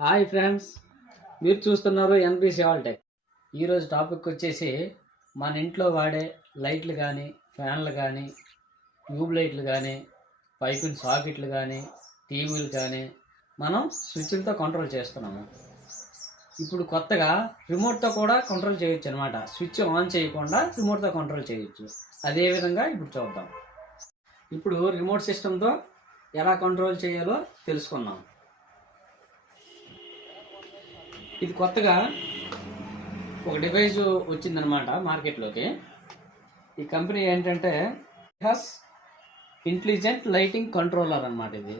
Hi friends, మీరు చూస్తున్నారు NBC all tech. ఈరోజు టాపిక్ వచ్చేసి మన ఇంట్లో వాడే లైట్లు కానీ, ఫ్యాన్లు కానీ, ట్యూబ్ లైట్లు కానీ, పైపున్ సాకెట్లు కానీ, టీవీలు కానీ మనం స్విచ్లతో కంట్రోల్ చేస్తున్నాము. ఇప్పుడు కొత్తగా రిమోట్తో కూడా కంట్రోల్ చేయొచ్చు అనమాట. స్విచ్ ఆన్ చేయకుండా రిమోట్తో కంట్రోల్ చేయొచ్చు. అదేవిధంగా ఇప్పుడు చూద్దాం. ఇప్పుడు రిమోట్ సిస్టంతో ఎలా కంట్రోల్ చేయాలో తెలుసుకున్నాం. ఇది కొత్తగా ఒక డివైస్ వచ్చిందనమాట మార్కెట్లోకి. ఈ కంపెనీ ఏంటంటే ఇంటెలిజెంట్ లైటింగ్ కంట్రోలర్ అనమాట ఇది.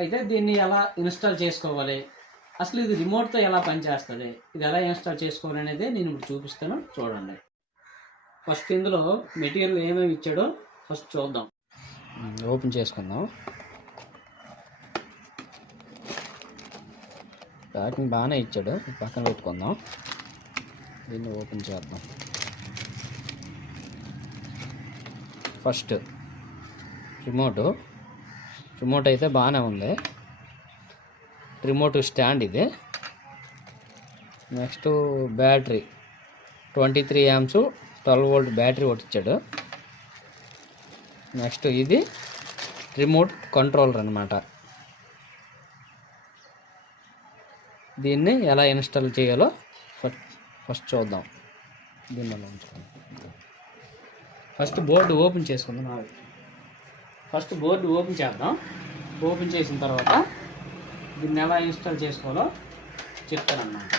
అయితే దీన్ని ఎలా ఇన్స్టాల్ చేసుకోవాలి, అసలు ఇది రిమోట్తో ఎలా పనిచేస్తుంది, ఇది ఎలా ఇన్స్టాల్ చేసుకోవాలి అనేది నేను ఇప్పుడు చూపిస్తాను, చూడండి. ఫస్ట్ ఇందులో మెటీరియల్ ఏమేమి ఇచ్చాడో ఫస్ట్ చూద్దాం. ఓపెన్ చేసుకుందాం. ప్యాకింగ్ బాగానే ఇచ్చాడు, పక్కన పెట్టుకుందాం. దీన్ని ఓపెన్ చేద్దాం. ఫస్ట్ రిమోట్ అయితే బాగానే ఉంది. రిమోట్ స్టాండ్ ఇది. Next battery 23 amps 12 volt battery ఒకటి ఇచ్చాడు. నెక్స్ట్ ఇది రిమోట్ కంట్రోలర్ అనమాట. దీన్ని ఎలా ఇన్స్టాల్ చేయాలో ఫస్ట్ చూద్దాం. దీన్ని ఎలా ఉంచుకుందాం. ఫస్ట్ బోర్డు ఓపెన్ చేసుకుందాం. ఫస్ట్ బోర్డు ఓపెన్ చేద్దాం. ఓపెన్ చేసిన తర్వాత దీన్ని ఎలా ఇన్స్టాల్ చేసుకోవాలో చెప్తానన్నమాట.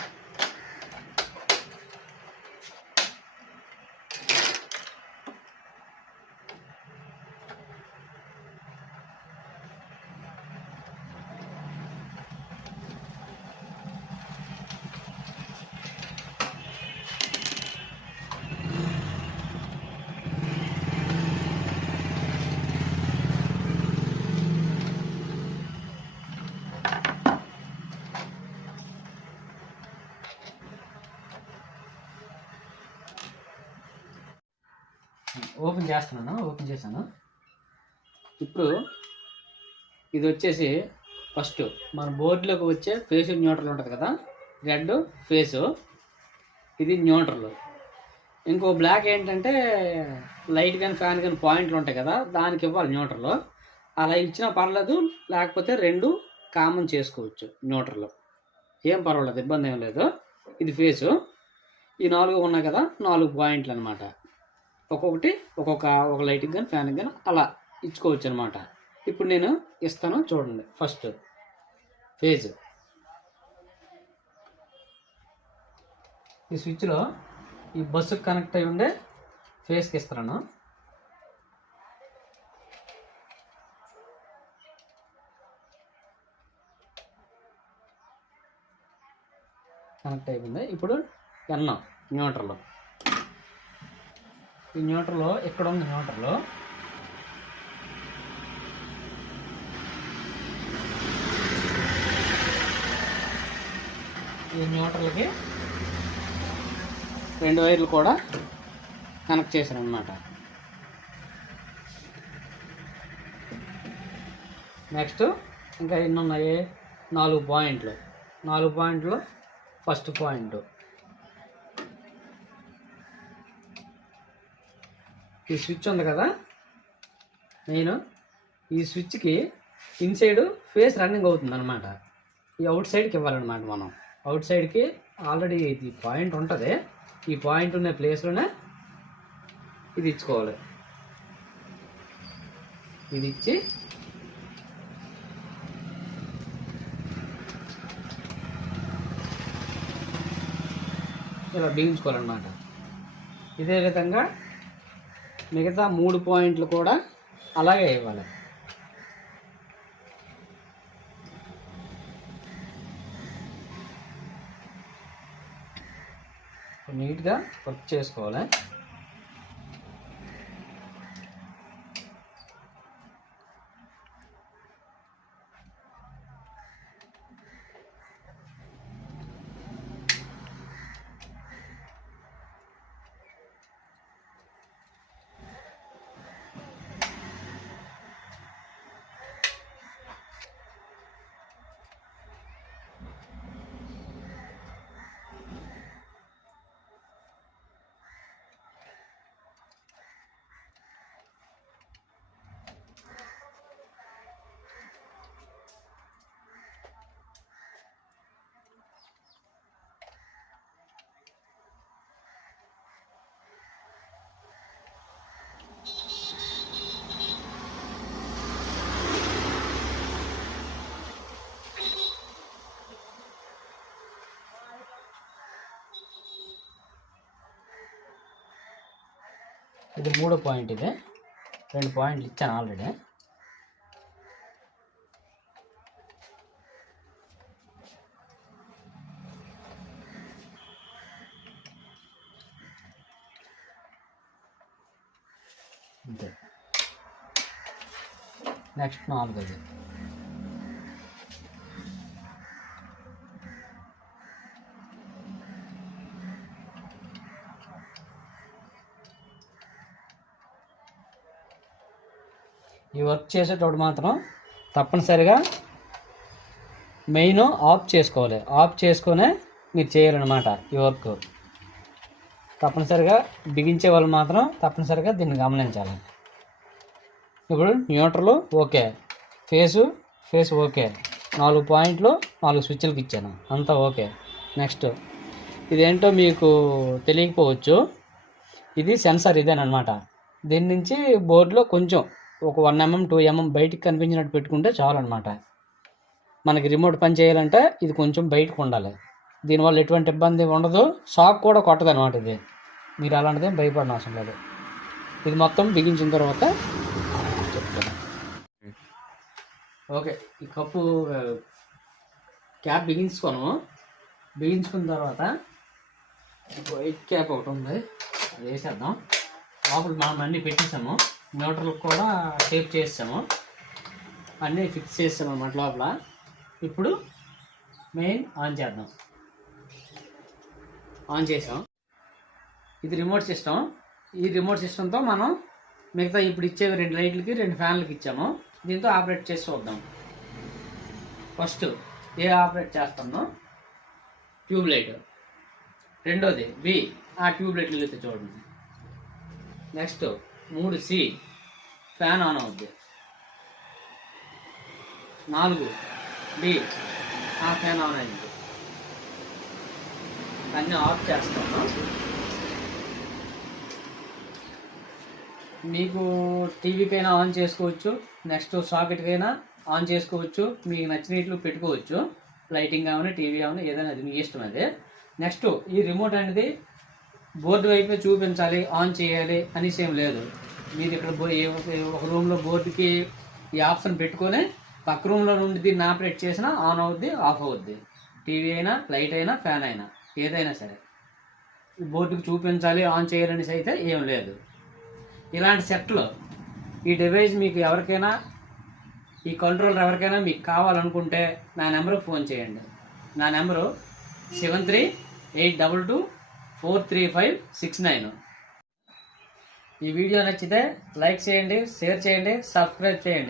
ఓపెన్ చేశాను. ఇప్పుడు ఇది వచ్చేసి ఫస్ట్ మన బోర్డులోకి వచ్చే ఫేస్ న్యూట్రల్ ఉంటుంది కదా, రెడ్ ఫేసు, ఇది న్యూట్రల్. ఇంకో బ్లాక్ ఏంటంటే లైట్ కానీ ఫ్యాన్ కానీ పాయింట్లు ఉంటాయి కదా, దానికి ఇవ్వాలి న్యూట్రల్. అలా ఇచ్చినా పర్లేదు, లేకపోతే రెండు కామన్ చేసుకోవచ్చు. న్యూట్రల్ ఏం పర్వాలేదు, ఇబ్బంది ఏం లేదు. ఇది ఫేసు. ఈ 4 ఉన్నాయి కదా, 4 పాయింట్లు అనమాట. ఒక్కొక్కటి ఒక లైట్కి కానీ ఫ్యాన్కి కానీ అలా ఇచ్చుకోవచ్చు అనమాట. ఇప్పుడు నేను ఇస్తాను, చూడండి. ఫస్ట్ ఫేజ్, ఈ స్విచ్లో ఈ బస్సుకు కనెక్ట్ అయి ఉండే ఫేస్కి ఇస్తున్నాను. కనెక్ట్ అయిపోయింది. ఇప్పుడు ఎన్నో న్యూట్రల్. ఈ న్యూట్రల్ ఇక్కడ ఉంది. న్యూట్రల్ ఈ న్యూట్రల్కి 2 వైర్లు కూడా కనెక్ట్ చేశాను అన్నమాట. నెక్స్ట్ ఇంకా ఎన్ని ఉన్నాయి? 4 పాయింట్లు. ఫస్ట్ పాయింట్ ఈ స్విచ్ ఉంది కదా, నేను ఈ స్విచ్కి ఇన్సైడ్ ఫేస్ రన్నింగ్ అవుతుంది అనమాట. ఈ అవుట్ సైడ్కి ఇవ్వాలన్నమాట. మనం అవుట్ సైడ్కి ఆల్రెడీ ఇది పాయింట్ ఉంటుంది. ఈ పాయింట్ ఉన్న ప్లేస్లోనే ఇది ఇచ్చుకోవాలి. ఇది ఇచ్చి ఇలా బిగించుకోవాలన్నమాట. ఇదే విధంగా మిగతా 3 పాయింట్లు కూడా అలాగే ఇవ్వాలి. నీట్గా వర్క్ చేసుకోవాలి. ఇది 3వ పాయింట్. ఇది 2 పాయింట్లు ఇచ్చాను ఆల్రెడీ. అంతే. నెక్స్ట్ 4ది. ఈ వర్క్ చేసేటప్పుడు మాత్రం తప్పనిసరిగా మెయిన్ ఆఫ్ చేసుకోవాలి. ఆఫ్ చేసుకునే మీరు చేయాలన్నమాట ఈ వర్క్. తప్పనిసరిగా బిగించే వాళ్ళు మాత్రం తప్పనిసరిగా దీన్ని గమనించాలి. ఇప్పుడు న్యూట్రల్ ఓకే, ఫేస్ ఓకే, 4 పాయింట్లు 4 స్విచ్లకు ఇచ్చాను, అంతా ఓకే. నెక్స్ట్ ఇదేంటో మీకు తెలియకపోవచ్చు, ఇది సెన్సార్ ఇదేనమాట. దీని నుంచి బోర్డులో కొంచెం ఒక 1 mm 2 mm బయటికి కనిపించినట్టు పెట్టుకుంటే చాలు అనమాట. మనకి రిమోట్ పని చేయాలంటే ఇది కొంచెం బయటకు ఉండాలి. దీనివల్ల ఎటువంటి ఇబ్బంది ఉండదు, షాక్ కూడా కొట్టదు అనమాట. ఇది మీరు అలాంటిదే భయపడిన అవసరం లేదు. ఇది మొత్తం బిగించిన తర్వాత చెప్తాను. ఓకే, ఈ కప్పు క్యాప్ బిగించుకున్న తర్వాత వైట్ క్యాప్ ఒకటి ఉంది, అది వేసేద్దాం. లోపల మనం అన్నీ పెట్టేసాము, న్యూట్రల్ కూడా టేప్ చేసాము, అన్నీ ఫిక్స్ చేసాము అన్నమాట లోపల. ఇప్పుడు మెయిన్ ఆన్ చేద్దాం. ఆన్ చేసాం. ఇది రిమోట్ సిస్టమ్. ఈ రిమోట్ సిస్టంతో మనం మిగతా ఇప్పుడు ఇచ్చే 2 లైట్లకి 2 ఫ్యాన్లకి ఇచ్చాము. దీంతో ఆపరేట్ చేసి చూద్దాం. ఫస్ట్ ఏ ఆపరేట్ చేస్తామో ట్యూబ్ లైట్, రెండోది బి, ఆ ట్యూబ్ లైట్లు వెళ్తే చూడండి. నెక్స్ట్ 3C ఫ్యాన్ ఆన్ అవుద్ది. 4D ఆ ఫ్యాన్ ఆన్ అయింది. అన్నీ ఆఫ్ చేస్తాను. మీకు టీవీకైనా ఆన్ చేసుకోవచ్చు, నెక్స్ట్ సాకెట్కైనా ఆన్ చేసుకోవచ్చు, మీకు నచ్చినట్లు పెట్టుకోవచ్చు. లైటింగ్ కావాలి, టీవీ కావాలి, ఏదైనా అది మీ ఇష్టం. అదే నెక్స్ట్ ఈ రిమోట్ అనేది బోర్డు వైపే చూపించాలి, ఆన్ చేయాలి అనేసి ఏం లేదు. మీరు ఇక్కడ ఒక రూమ్లో బోర్డుకి ఈ ఆప్షన్ పెట్టుకొని పక్క రూమ్లో నుండి దీన్ని ఆపరేట్ చేసినా ఆన్ అవుద్ది, ఆఫ్ అవుద్ది. టీవీ అయినా, లైట్ అయినా, ఫ్యాన్ అయినా, ఏదైనా సరే బోర్డుకి చూపించాలి, ఆన్ చేయాలనేసి అయితే ఏం లేదు. ఇలాంటి సెట్లు ఈ డివైస్ మీకు ఎవరికైనా, ఈ కంట్రోలర్ ఎవరికైనా మీకు కావాలనుకుంటే నా నెంబర్కి ఫోన్ చేయండి. నా నెంబరు 7382243569. ఈ వీడియో నచ్చితే లైక్ చేయండి, షేర్ చేయండి, సబ్స్క్రైబ్ చేయండి.